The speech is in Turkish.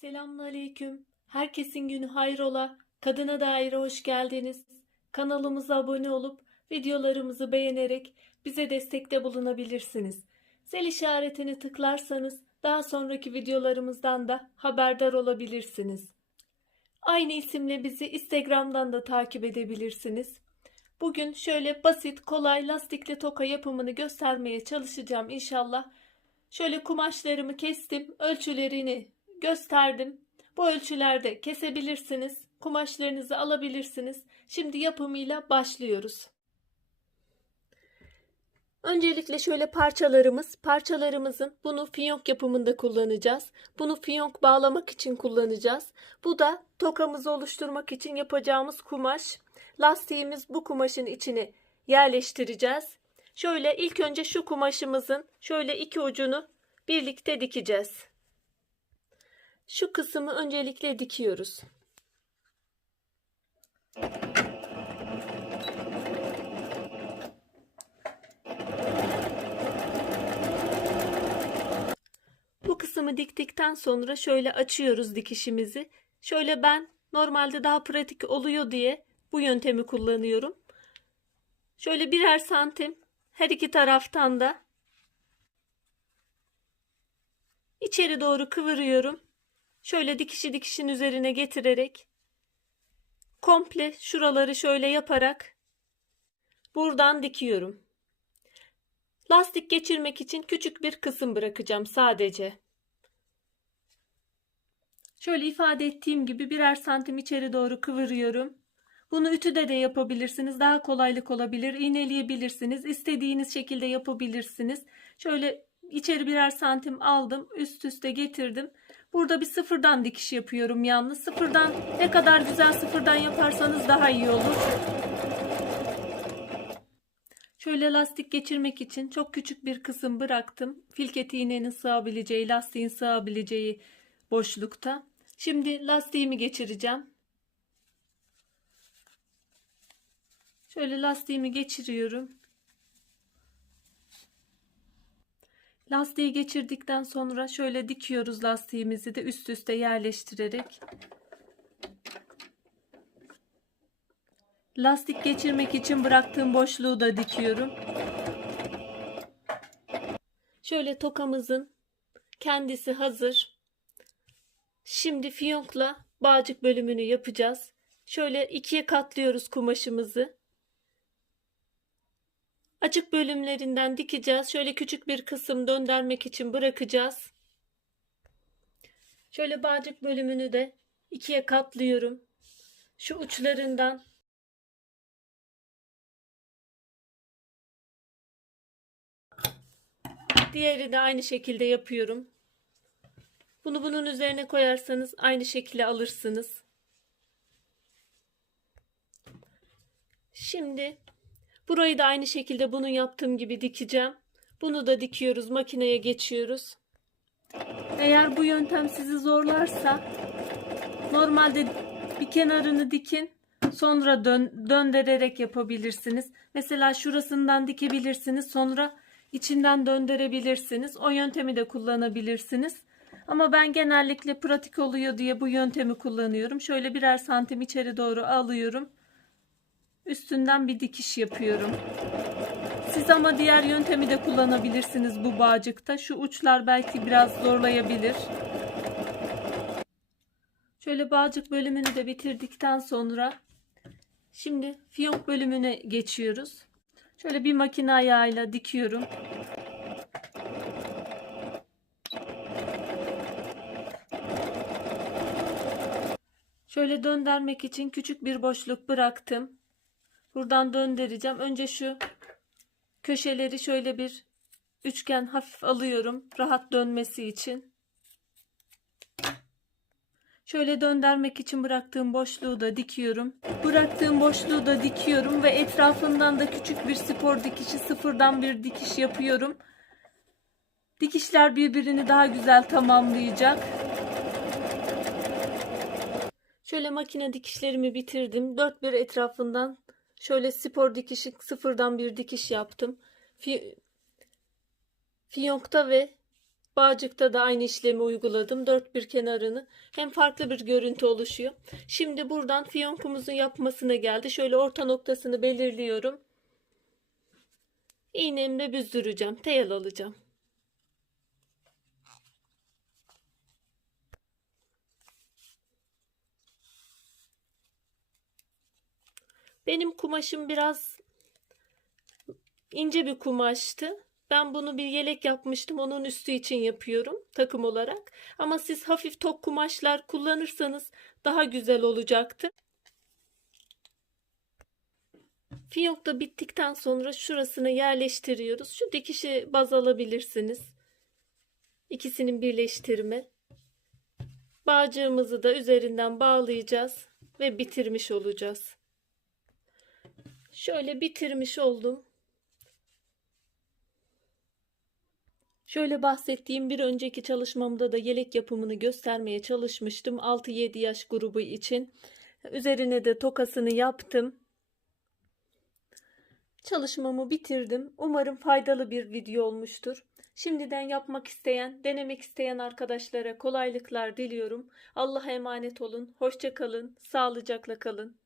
Selamünaleyküm. Herkesin günü hayrola. Kadına Daire hoş geldiniz. Kanalımıza abone olup videolarımızı beğenerek bize destekte bulunabilirsiniz. Zil işaretini tıklarsanız daha sonraki videolarımızdan da haberdar olabilirsiniz. Aynı isimle bizi Instagram'dan da takip edebilirsiniz. Bugün şöyle basit, kolay lastikli toka yapımını göstermeye çalışacağım inşallah. Şöyle kumaşlarımı kestim, ölçülerini gösterdim. Bu ölçülerde kesebilirsiniz. Kumaşlarınızı alabilirsiniz. Şimdi yapımıyla başlıyoruz. Öncelikle şöyle parçalarımız, parçalarımızın bunu fiyonk yapımında kullanacağız. Bunu fiyonk bağlamak için kullanacağız. Bu da tokamızı oluşturmak için yapacağımız kumaş. Lastiğimiz bu kumaşın içine yerleştireceğiz. Şöyle ilk önce şu kumaşımızın şöyle iki ucunu birlikte dikeceğiz. Şu kısmı öncelikle dikiyoruz. Bu kısmı diktikten sonra şöyle açıyoruz dikişimizi. Şöyle ben normalde daha pratik oluyor diye bu yöntemi kullanıyorum. Şöyle birer santim her iki taraftan da içeri doğru kıvırıyorum. Şöyle dikişi dikişin üzerine getirerek komple şuraları şöyle yaparak buradan dikiyorum. Lastik geçirmek için küçük bir kısım bırakacağım sadece. Şöyle ifade ettiğim gibi birer santim içeri doğru kıvırıyorum. Bunu ütüde de yapabilirsiniz. Daha kolaylık olabilir. İğneleyebilirsiniz. İstediğiniz şekilde yapabilirsiniz. Şöyle içeri birer santim aldım. Üst üste getirdim. Burada bir sıfırdan dikiş yapıyorum yalnız. Sıfırdan ne kadar güzel sıfırdan yaparsanız daha iyi olur. Şöyle lastik geçirmek için çok küçük bir kısım bıraktım. Filket iğnenin sığabileceği, lastiğin sığabileceği boşlukta. Şimdi lastiğimi geçireceğim. Şöyle lastiğimi geçiriyorum. Lastiği geçirdikten sonra şöyle dikiyoruz lastiğimizi de üst üste yerleştirerek. Lastik geçirmek için bıraktığım boşluğu da dikiyorum. Şöyle tokamızın kendisi hazır. Şimdi fiyonkla bağcık bölümünü yapacağız. Şöyle ikiye katlıyoruz kumaşımızı. Açık bölümlerinden dikeceğiz. Şöyle küçük bir kısım döndürmek için bırakacağız. Şöyle bağcık bölümünü de ikiye katlıyorum. Şu uçlarından Diğeri de aynı şekilde yapıyorum. Bunu bunun üzerine koyarsanız aynı şekilde alırsınız. Şimdi burayı da aynı şekilde bunun yaptığım gibi dikeceğim. Bunu da dikiyoruz, makineye geçiyoruz. Eğer bu yöntem sizi zorlarsa normalde bir kenarını dikin, sonra dön, döndürerek yapabilirsiniz. Mesela şurasından dikebilirsiniz, sonra içinden döndürebilirsiniz. O yöntemi de kullanabilirsiniz. Ama ben genellikle pratik oluyor diye bu yöntemi kullanıyorum. Şöyle birer santim içeri doğru alıyorum. Üstünden bir dikiş yapıyorum. Siz ama diğer yöntemi de kullanabilirsiniz bu bağcıkta. Şu uçlar belki biraz zorlayabilir. Şöyle bağcık bölümünü de bitirdikten sonra şimdi fiyonk bölümüne geçiyoruz. Şöyle bir makine ayağıyla dikiyorum. Şöyle döndürmek için küçük bir boşluk bıraktım. Buradan döndüreceğim. Önce şu köşeleri şöyle bir üçgen hafif alıyorum. Rahat dönmesi için. Şöyle döndürmek için bıraktığım boşluğu da dikiyorum. Bıraktığım boşluğu da dikiyorum ve etrafından da küçük bir spor dikişi sıfırdan bir dikiş yapıyorum. Dikişler birbirini daha güzel tamamlayacak. Şöyle makine dikişlerimi bitirdim. Dört bir etrafından şöyle spor dikişi sıfırdan bir dikiş yaptım. Fi Fiyonkta ve Bağcıkta da aynı işlemi uyguladım. Dört bir kenarını. Hem farklı bir görüntü oluşuyor. Şimdi buradan fiyonkumuzun yapmasına geldi. Şöyle orta noktasını belirliyorum. İğnemle büzdüreceğim. Teyel alacağım. Benim kumaşım biraz ince bir kumaştı. Ben bunu bir yelek yapmıştım. Onun üstü için yapıyorum takım olarak. Ama siz hafif tok kumaşlar kullanırsanız daha güzel olacaktı. Fiyonk da bittikten sonra şurasını yerleştiriyoruz. Şu dikişi baz alabilirsiniz. İkisinin birleştirme. Bağcığımızı da üzerinden bağlayacağız ve bitirmiş olacağız. Şöyle bitirmiş oldum. Şöyle bahsettiğim bir önceki çalışmamda da yelek yapımını göstermeye çalışmıştım 6-7 yaş grubu için. Üzerine de tokasını yaptım. Çalışmamı bitirdim. Umarım faydalı bir video olmuştur. Şimdiden yapmak isteyen, denemek isteyen arkadaşlara kolaylıklar diliyorum. Allah'a emanet olun. Hoşça kalın. Sağlıcakla kalın.